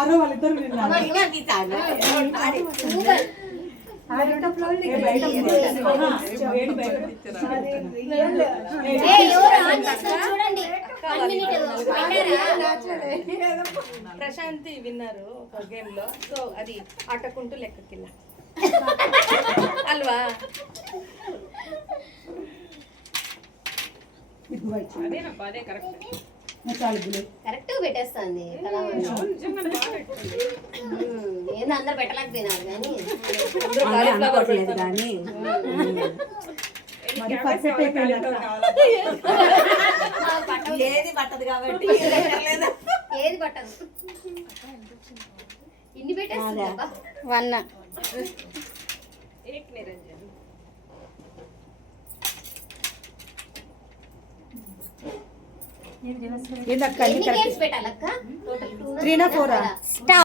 అరో వాళ్ళిద్దరు విన్నారు ప్రశాంతి విన్నారు ఒక గేమ్ లో. సో అది ఆటకుంటూ లెక్కకిల్ల అల్వా. కరెక్ట్ పెట్టేస్తుంది ఏందో అందరు పెట్టలేకపోయినారు కానీ ఏది పట్టదు కాబట్టి ఏది పట్టదు. ఇన్ని పెట్టేస్తుంది 1 ఎన్ని గేమ్స్ పెట్టాలక్క? టోటల్ 2 3 4